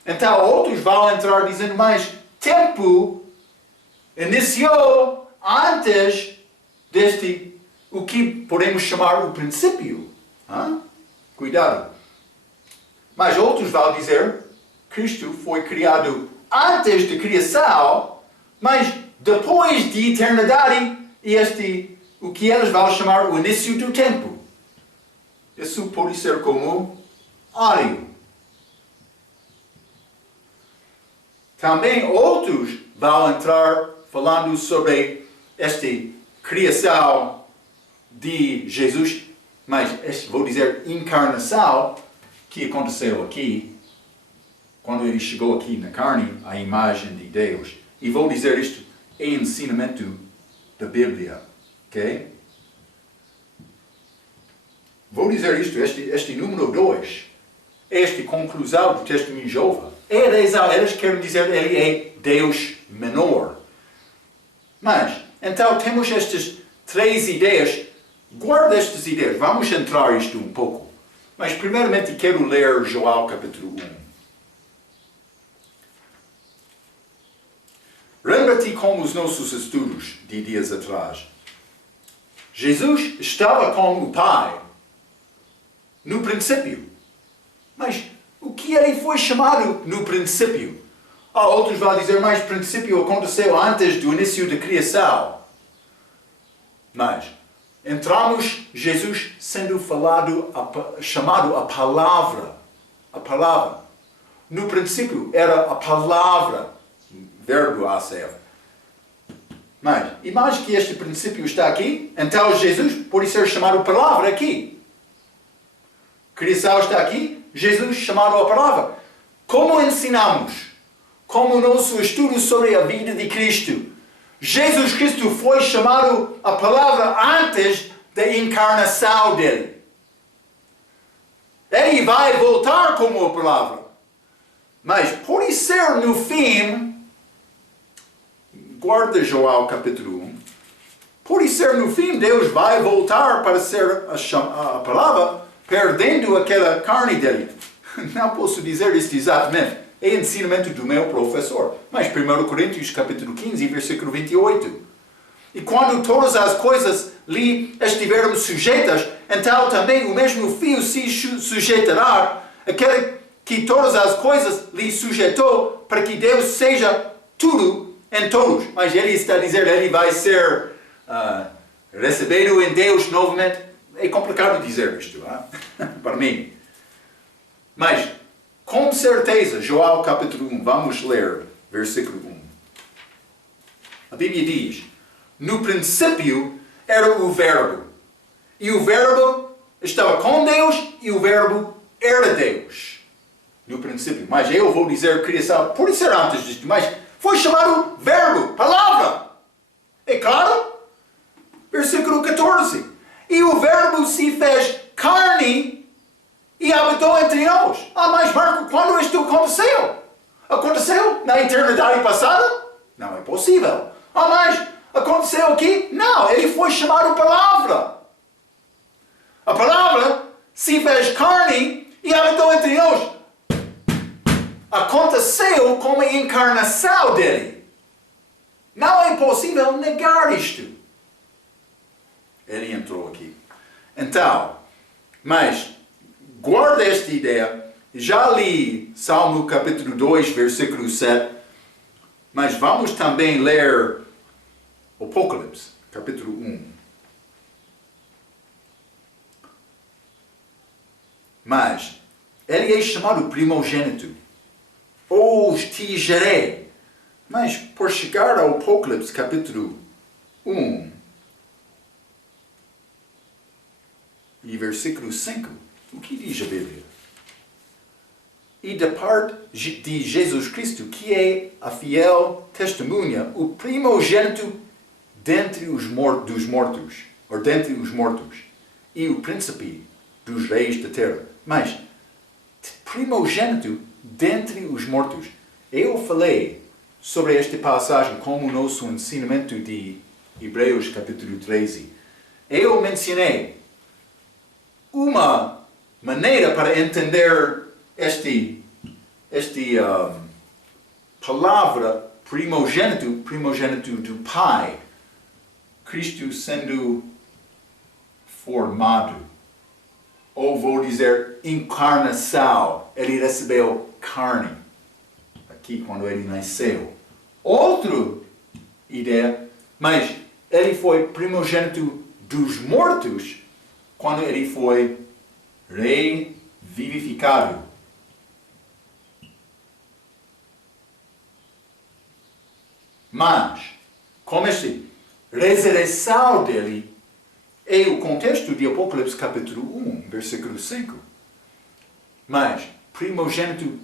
Então, outros vão entrar dizendo mais, tempo iniciou antes deste, o que podemos chamar o princípio. Cuidado. Mas outros vão dizer, Cristo foi criado antes da criação, mas depois de eternidade, e o que eles vão chamar o início do tempo. Isso pode ser como Ário. Também outros vão entrar falando sobre esta criação de Jesus, mas vou dizer encarnação, que aconteceu aqui, quando ele chegou aqui na carne, a imagem de Deus. E vou dizer isto em ensinamento da Bíblia, ok? Vou dizer isto, este número 2, esta conclusão do testemunho de Jeová. Eles querem dizer que ele é Deus menor. Mas, então temos estas 3 ideias. Guarda estas ideias, vamos entrar isto um pouco. Mas primeiramente quero ler João capítulo 1. Lembra-te como os nossos estudos de dias atrás. Jesus estava com o Pai no princípio. Mas o que ele foi chamado no princípio? Outros vão dizer, mas o princípio aconteceu antes do início da criação. Mas entramos Jesus sendo chamado a palavra. A palavra. No princípio era a palavra. Verbo a ser. Mas, imagine que este princípio está aqui, então Jesus pode ser chamado palavra aqui. Criação está aqui, Jesus chamado a palavra. Como ensinamos? Como o nosso estudo sobre a vida de Cristo? Jesus Cristo foi chamado a palavra antes da encarnação dele. Ele vai voltar como a palavra. Mas pode ser no fim, guarda João capítulo 1, pode ser no fim Deus vai voltar para ser a palavra, perdendo aquela carne dele. Não posso dizer isto exatamente, é ensinamento do meu professor. Mas 1 Coríntios capítulo 15, versículo 28. E quando todas as coisas lhe estiveram sujeitas, então também o mesmo Filho se sujeitará àquele que todas as coisas lhe sujeitou, para que Deus seja tudo em todos. Mas ele está a dizer que ele vai ser recebido em Deus novamente. É complicado dizer isto, para mim. Mas, com certeza, João capítulo 1, vamos ler versículo 1. A Bíblia diz, no princípio era o Verbo. E o Verbo estava com Deus e o Verbo era Deus. No princípio. Mas eu vou dizer criação, pode ser antes disto, mas foi chamado Verbo, palavra. É claro? Versículo 14. E o Verbo se fez carne e habitou entre nós. Mas Marco, quando isto aconteceu? Aconteceu na eternidade passada? Não é possível. Mas aconteceu aqui? Não, ele foi chamado palavra. A palavra se fez carne e habitou entre nós. Aconteceu como a encarnação dele. Não é possível negar isto. Ele entrou aqui. Então, mas, guarda esta ideia. Já li Salmo capítulo 2, versículo 7. Mas vamos também ler Apocalipse, capítulo 1. Mas, ele é chamado primogênito. Hoje te gerei. Mas, por chegar ao Apocalipse, capítulo 1, e versículo 5, o que diz a Bíblia? E da parte de Jesus Cristo, que é a fiel testemunha, o primogênito dentre dos mortos, ou dentre os mortos, e o príncipe dos reis da terra. Mas, primogênito dentre os mortos. Eu falei sobre esta passagem como o nosso ensinamento de Hebreus capítulo 13. Eu mencionei uma maneira para entender esta palavra primogênito do Pai, Cristo sendo formado, ou vou dizer encarnação, ele recebeu carne, aqui quando ele nasceu. Outra ideia, mas ele foi primogênito dos mortos, quando ele foi revivificado. Mas, como esta ressurreição dele é o contexto de Apocalipse capítulo 1, versículo 5. Mas, primogênito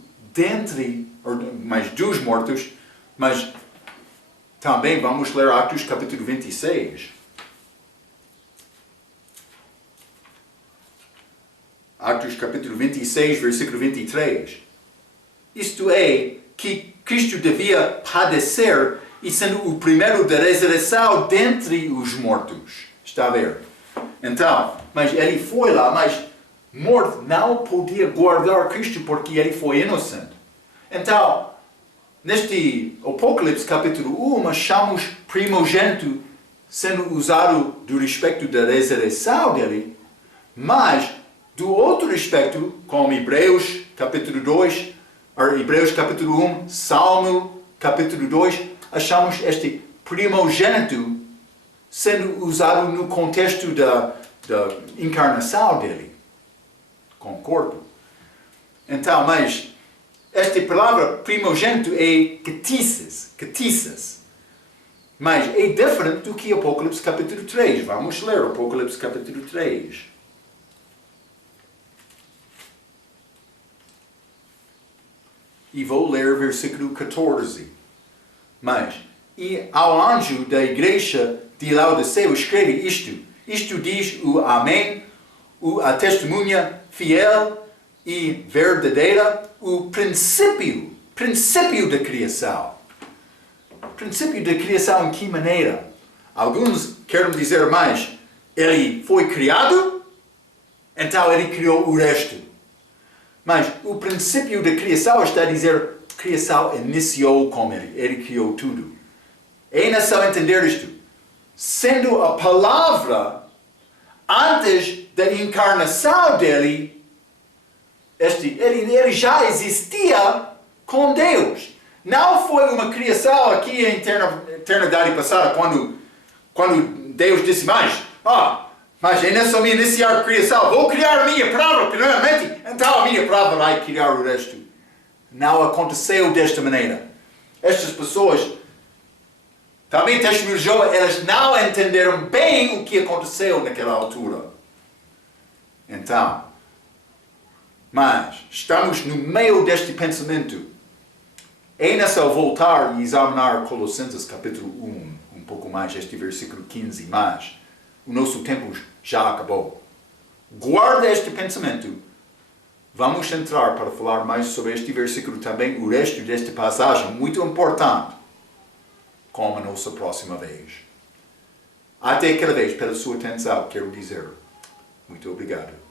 mas dos mortos, mas também vamos ler Atos capítulo 26. Atos capítulo 26, versículo 23. Isto é, que Cristo devia padecer e sendo o primeiro da ressurreição dentre os mortos. Está a ver? Então, mas ele foi lá, mas morto não podia guardar Cristo porque ele foi inocente. Então, neste Apocalipse capítulo 1, achamos primogênito sendo usado do respeito da ressurreição dele, mas do outro respeito, como Hebreus capítulo 2, Hebreus capítulo 1, Salmo capítulo 2, achamos este primogênito sendo usado no contexto da encarnação dele, com o corpo. Então, mas esta palavra primogênito é quetices, mas é diferente do que Apocalipse capítulo 3. Vamos ler Apocalipse capítulo 3. E vou ler versículo 14. Mas, e ao anjo da igreja de Laodicea escreve isto. Isto diz o Amém, a testemunha fiel e verdadeira, o princípio da criação. Princípio da criação em que maneira? Alguns querem dizer mais, ele foi criado, então ele criou o resto. Mas o princípio da criação está a dizer, a criação iniciou com ele criou tudo. É necessário entender isto. Sendo a palavra, antes da encarnação dele, ele já existia com Deus. Não foi uma criação aqui em eternidade passada, quando Deus disse, mas é necessário iniciar a criação, vou criar a minha palavra primeiramente, então a minha palavra vai criar o resto. Não aconteceu desta maneira. Estas pessoas, também testemunho de Jeová, elas não entenderam bem o que aconteceu naquela altura. Então, mas estamos no meio deste pensamento. É necessário voltar e examinar Colossenses capítulo 1, um pouco mais, este versículo 15, mas o nosso tempo já acabou. Guarda este pensamento. Vamos entrar para falar mais sobre este versículo também, o resto desta passagem, muito importante, como a nossa próxima vez. Até aquela vez, pela sua atenção, quero dizer muito obrigado.